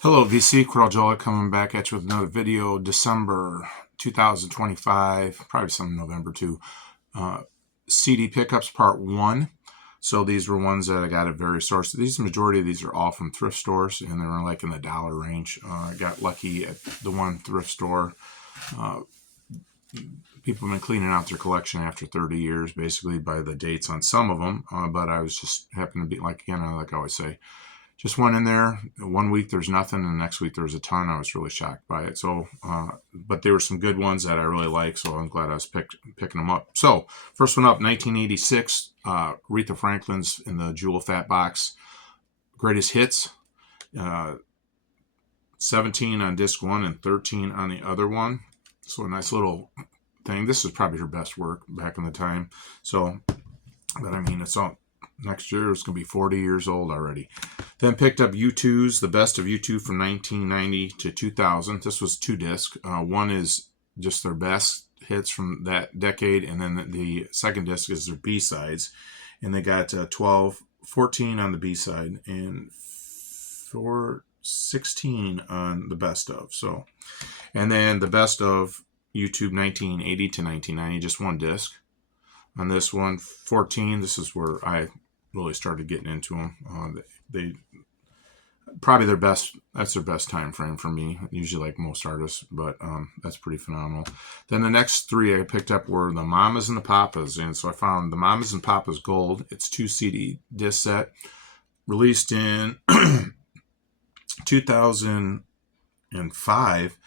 Hello, VC Coraljola coming back at you with another video. December 2025, probably some November too. CD pickups part one. So these were ones that I got at various sources. Majority of these are all from thrift stores, and they were like in the dollar range. I got lucky at the one thrift store. Uh, People have been cleaning out their collection after 30 years, basically by the dates on some of them. But I was just happened to be like, like I always say, just went in there. One week there's nothing, and the next week there's a ton. I was really shocked by it. So, but there were some good ones that I really like, so I'm glad I was picking them up. So, first one up, 1986, Aretha Franklin's in the Jewel Fat Box, greatest hits. Uh, 17 on disc one and 13 on the other one. So a nice little thing. This is probably her best work back in the time. So, but I mean, it's all next year. It's going to be 40 years old already. Then picked up U2's The Best of U2 from 1990 to 2000. This was 2 disc. One is just their best hits from that decade, and then the second disc is their B-sides. And they got 14 on the B-side and 16 on the best of. So, and then the best of YouTube 1980 to 1990, just 1 disc. On this one, 14. This is where I really started getting into them. They probably their best. That's their best time frame for me. Usually, like most artists, but that's pretty phenomenal. Then the next 3 I picked up were the Mamas and the Papas, and so I found the Mamas and Papas Gold. It's 2 CD disc set, released in 2005,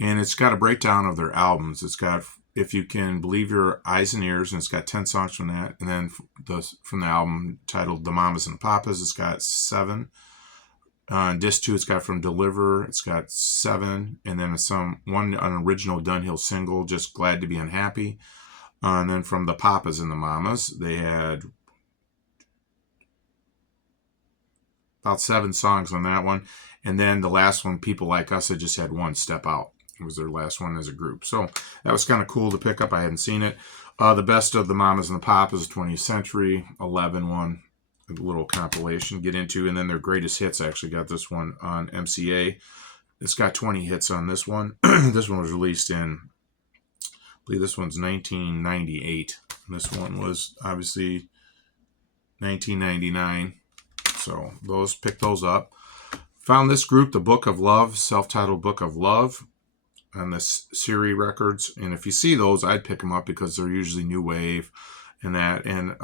and it's got a breakdown of their albums. It's got If You Can Believe Your Eyes and Ears, and it's got 10 songs from that. And then from the album titled The Mamas and the Papas, it's got 7. On disc 2, it's got From Deliver, it's got 7. And then an original Dunhill single, Just Glad to Be Unhappy. And then from the Papas and the Mamas, they had about 7 songs on that one. And then the last one, People Like Us, I just had 1, Step Out. It was their last one as a group. So that was kind of cool to pick up. I hadn't seen it. The Best of the Mamas and the Papas, 20th Century, 11 one, a little compilation get into. And then their greatest hits, I actually got this one on MCA. It's got 20 hits on this one. This one was released in, I believe this one's 1998. This one was obviously 1999. So pick those up. Found this group, the Book of Love, self-titled Book of Love, on this Siri Records. And if you see those, I'd pick them up because they're usually new wave and that. And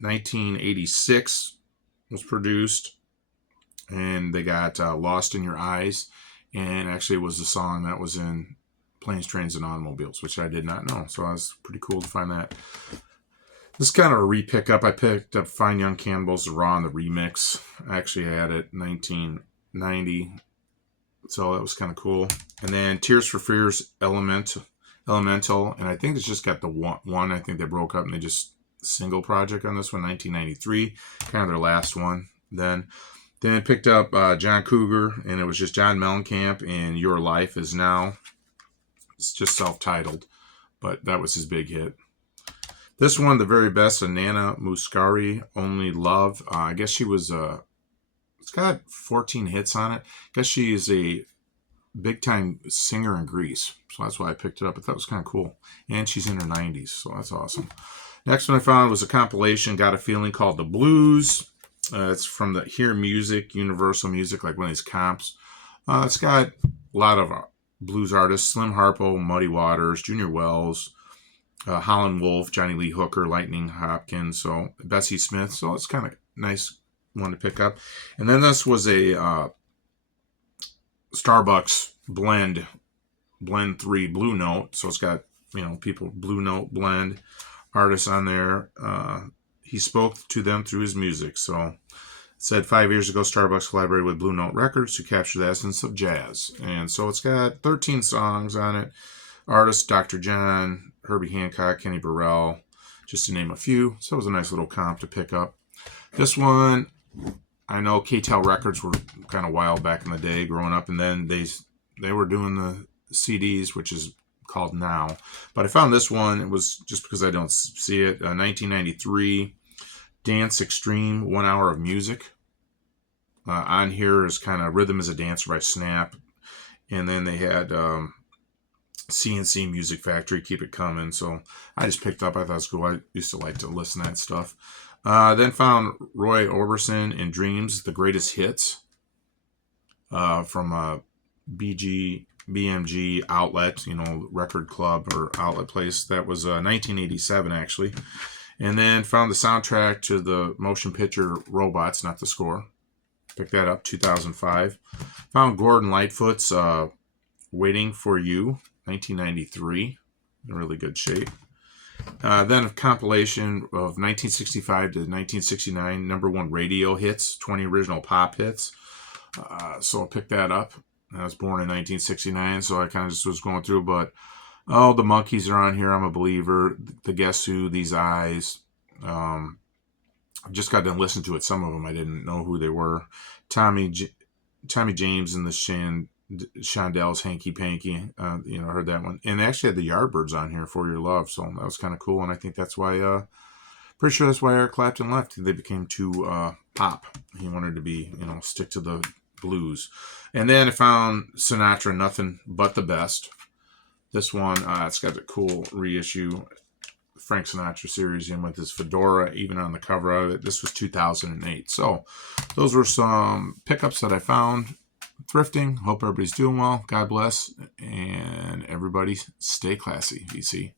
1986 was produced, and they got Lost in Your Eyes. And actually it was a song that was in Planes, Trains, and Automobiles, which I did not know. So it was pretty cool to find that. This is kind of a re-pick up. I picked up Fine Young Cannibals, The Raw, and the Remix. I actually had it 1990. So that was kind of cool. And then Tears for Fears, Elemental. And I think it's just got the one. I think they broke up and they just single project on this one, 1993. Kind of their last one. Then I picked up John Cougar, and it was just John Mellencamp, and Your Life Is Now. It's just self-titled, but that was his big hit. This one, the very best, of Nana Muscari, Only Love. I guess she was, it's got 14 hits on it. I guess she is a big-time singer in Greece. So that's why I picked it up. I thought it was kind of cool. And she's in her 90s, so that's awesome. Next one I found was a compilation, Got a Feeling, called The Blues. It's from the Hear Music, Universal Music, like one of these comps. It's got a lot of blues artists, Slim Harpo, Muddy Waters, Junior Wells, Holland Wolf, Johnny Lee Hooker, Lightning Hopkins, so Bessie Smith. So it's kind of nice one to pick up. And then this was a Starbucks blend 3 Blue Note. So it's got, people, Blue Note blend artists on there. He spoke to them through his music. So it said 5 years ago, Starbucks collaborated with Blue Note Records to capture the essence of jazz. And so it's got 13 songs on it. Artists, Dr. John, Herbie Hancock, Kenny Burrell, just to name a few. So it was a nice little comp to pick up. This one, I know K-Tel Records were kind of wild back in the day growing up, and then they were doing the CDs, which is called Now. But I found this one. It was just because I don't see it. 1993, Dance Extreme, 1 Hour of Music. On here is kind of Rhythm is a Dancer by Snap. And then they had CNC Music Factory, Keep It Coming. So I just picked up. I thought it was cool. I used to like to listen to that stuff. Then found Roy Orbison in Dreams, The Greatest Hits, from BMG outlet, record club or outlet place. That was 1987, actually. And then found the soundtrack to the motion picture Robots, not the score. Picked that up, 2005. Found Gordon Lightfoot's Waiting for You, 1993. In really good shape. Then a compilation of 1965 to 1969 #1 radio hits, 20 original pop hits. So I picked that up. I was born in 1969, so I kind of just was going through. But the Monkees are on here. I'm a believer. The Guess Who, These Eyes. I just got to listen to it. Some of them I didn't know who they were. Tommy James and the Shondells, Hanky Panky. Heard that one. And they actually had the Yardbirds on here, For Your Love. So that was kind of cool. And I think that's why, pretty sure that's why Eric Clapton left. They became too pop. He wanted to be, stick to the blues. And then I found Sinatra, Nothing But the Best. This one, it's got a cool reissue. Frank Sinatra series with his fedora, even on the cover of it. This was 2008. So those were some pickups that I found thrifting. Hope everybody's doing well. God bless. And everybody stay classy, VC.